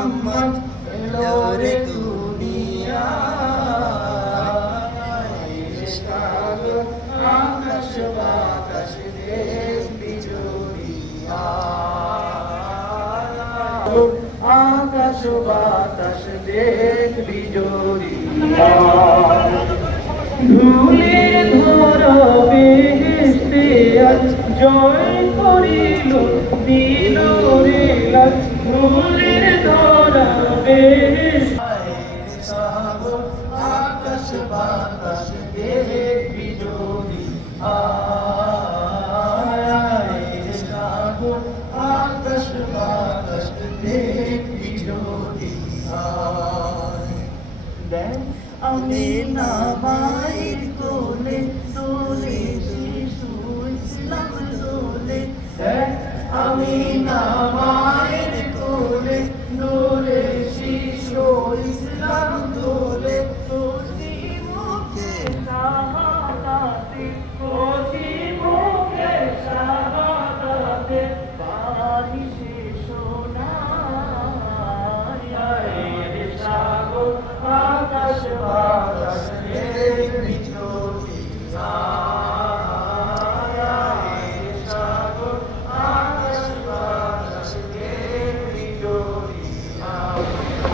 মোহাম্মদ এলো রে দুনিয়া আকাশ বাতাস দেখবি জড়িয়া আকাশ বাতাস দেখবি জড়িয়া ধুলে ধরা বেহেস্তে জয় করিল দিল আকাশ বাতাস আয় সাগর আকাশ বাতাস আয় দেখ আমি না মায়ের কোলে তোলে শিশু ইসলাম দেখ আমি না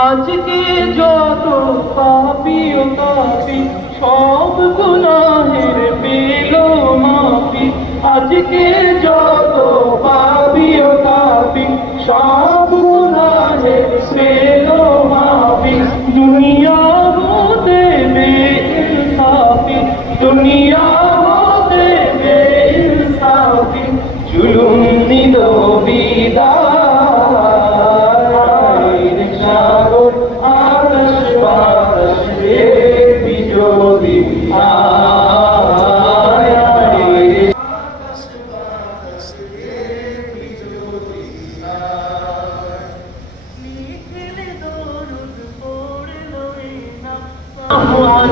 আজকে যত পাপি ও পাপি সব গুনাহের পেল মাপি আজকে যত পাপি ও পাপি সব গুনাহের পেল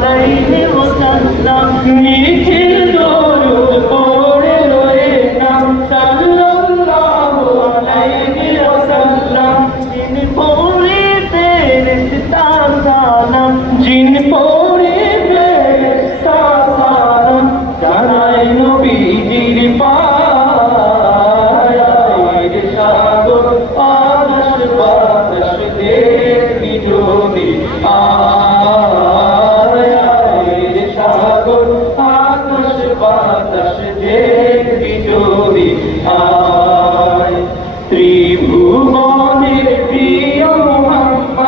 Aleyhi ve sellem